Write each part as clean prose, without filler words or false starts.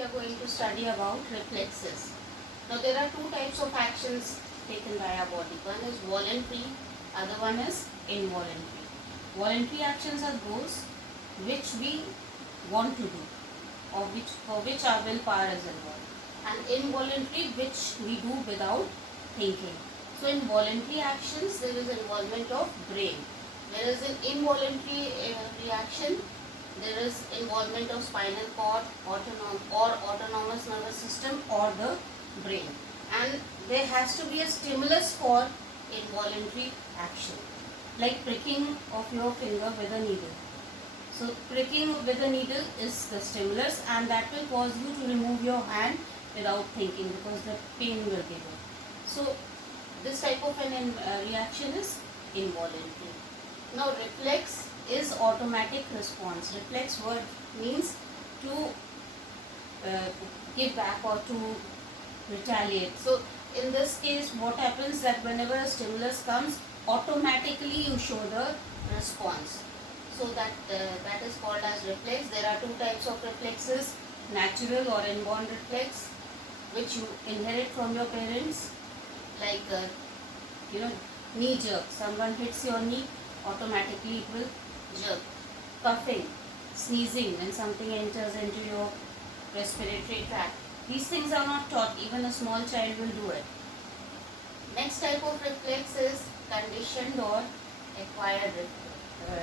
we are going to study about reflexes. Now there are two types of actions taken by our body. One is voluntary, other one is involuntary. Voluntary actions are those which we want to do or for which our willpower is involved. And involuntary which we do without thinking. So in voluntary actions there is involvement of brain. Whereas in involuntary reaction there is involvement of spinal cord, autonomous nervous system or the brain. And there has to be a stimulus for involuntary action, like pricking of your finger with a needle. So pricking with a needle is the stimulus, and that will cause you to remove your hand without thinking because the pain will give you. So this type of an reaction is involuntary. Now reflex is automatic response. Reflex word means to give back or to retaliate. So in this case what happens that whenever a stimulus comes, automatically you show the response. So that is called as reflex. There are two types of reflexes, natural or inborn reflex, which you inherit from your parents, like knee jerk. Someone hits your knee, automatically it will jerk. Coughing, sneezing when something enters into your respiratory tract. These things are not taught, even a small child will do it. Next type of reflex is conditioned or acquired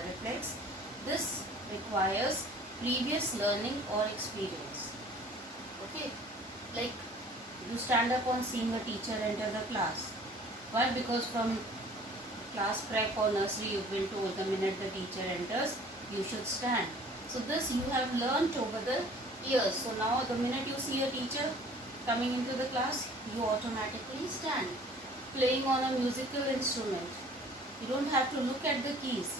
reflex. This requires previous learning or experience. Okay, like you stand up on seeing a teacher enter the class. Why? Because from class prep or nursery you've been told the minute the teacher enters you should stand. So this you have learnt over the years. So now the minute you see a teacher coming into the class, you automatically stand. Playing on a musical instrument, you don't have to look at the keys.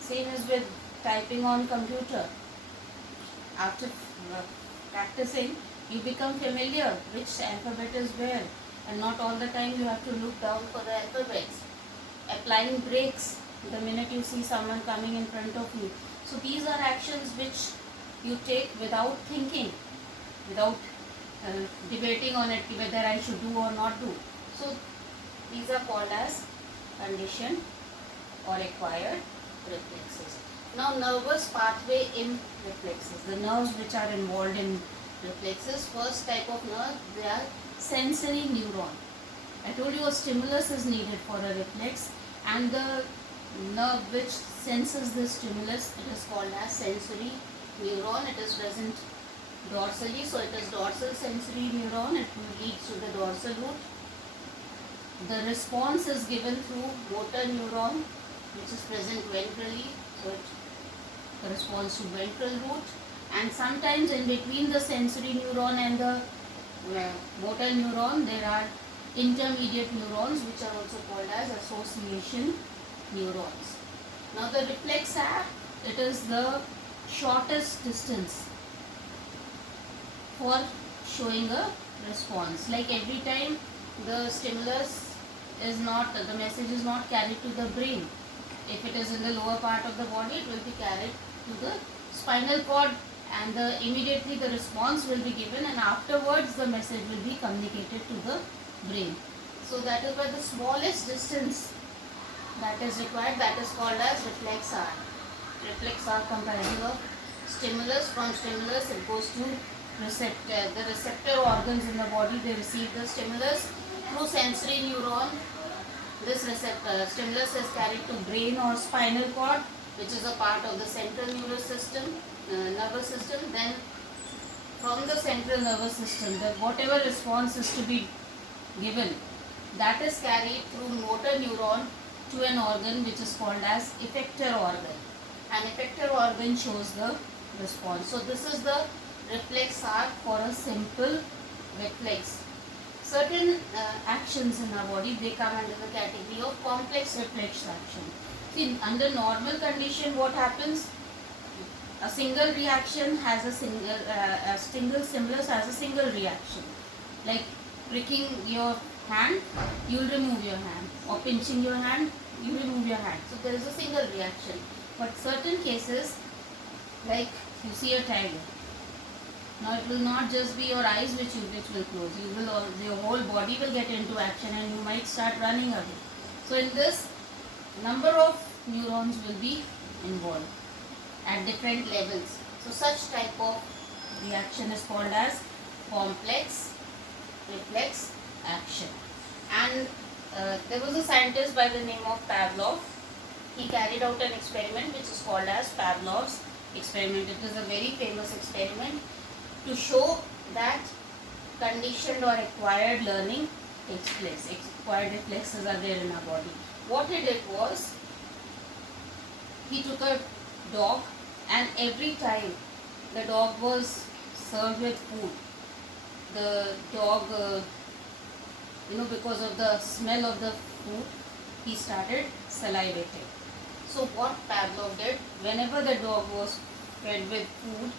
Same as with typing on computer. After practicing, you become familiar which alphabet is where, and not all the time you have to look down for the alphabets. Applying brakes the minute you see someone coming in front of you. So these are actions which you take without thinking, without debating on it whether I should do or not do. So these are called as conditioned or acquired reflexes. Now nervous pathway in reflexes. The nerves which are involved in reflexes, first type of nerve, they are sensory neuron. I told you a stimulus is needed for a reflex, and the nerve which senses the stimulus, it is called as sensory neuron. It is present dorsally, so it is dorsal sensory neuron. It leads to the dorsal root. The response is given through motor neuron, which is present ventrally, so it corresponds to ventral root. And sometimes in between the sensory neuron and the motor neuron there are intermediate neurons which are also called as association neurons. Now the reflex act, it is the shortest distance for showing a response. Like every time the stimulus is not, the message is not carried to the brain. If it is in the lower part of the body, it will be carried to the spinal cord, and immediately the response will be given, and afterwards the message will be communicated to the brain. So that is why the smallest distance that is required, that is called as reflex arc. Reflex arc comprising of stimulus. From stimulus it goes to receptor. The receptor organs in the body, they receive the stimulus through sensory neuron. This stimulus is carried to brain or spinal cord, which is a part of the central nervous system. Then from the central nervous system, whatever response is to be given, that is carried through motor neuron to an organ which is called as effector organ. An effector organ shows the response. So this is the reflex arc for a simple reflex. Certain actions in our body, they come under the category of complex reflex action. See, under normal condition what happens? A single reaction has a single stimulus has a single reaction. Like pricking your hand, you will remove your hand, or pinching your hand, you remove your hand. So there is a single reaction. But certain cases, like you see a tiger, Now it will not just be your eyes which will close. Your whole body will get into action and you might start running away. So in this, number of neurons will be involved at different levels. So such type of reaction is called as complex reflex action. And there was a scientist by the name of Pavlov. He carried out an experiment which is called as Pavlov's experiment. It is a very famous experiment to show that conditioned or acquired learning takes place. Acquired reflexes are there in our body. What he did was, he took a dog, and every time the dog was served with food, the dog, because of the smell of the food, he started salivating. So what Pavlov did, whenever the dog was fed with food,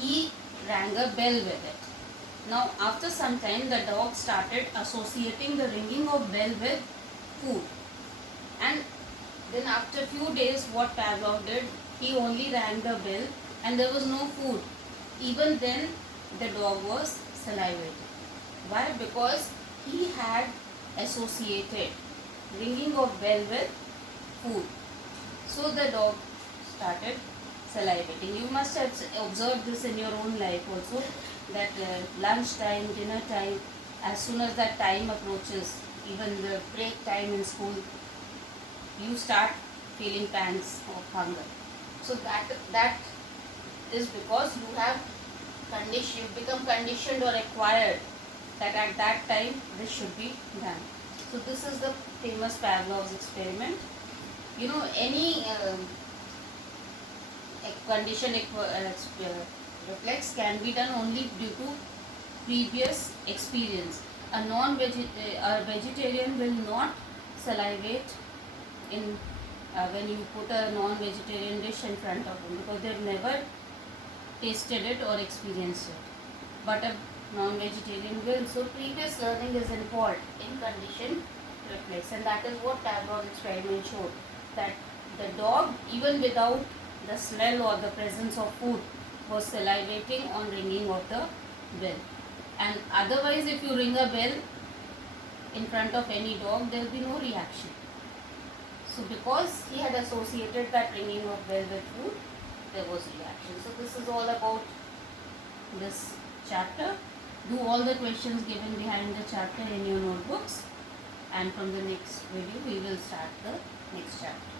he rang a bell with it. Now after some time, the dog started associating the ringing of bell with food. And then after few days, what Pavlov did, he only rang the bell and there was no food. Even then the dog was salivating. Why? Because he had associated ringing of bell with food. So the dog started salivating. You must have observed this in your own life also, that lunch time, dinner time, as soon as that time approaches, even the break time in school, you start feeling pangs of hunger. So that is because you become conditioned or acquired that at that time this should be done. So this is the famous Pavlov's experiment. Any conditioned reflex can be done only due to previous experience. A vegetarian will not salivate in when you put a non-vegetarian dish in front of them, because they've never tasted it or experienced it. But a non-vegetarian will. So previous learning is involved in conditioned reflex, and that is what Pavlov's experiment showed, that the dog, even without the smell or the presence of food, was salivating on ringing of the bell. And otherwise, if you ring a bell in front of any dog, there will be no reaction. So because he had associated that ringing of bell with food, there was reaction. So this is all about this chapter. Do all the questions given behind the chapter in your notebooks, and from the next video we will start the next chapter.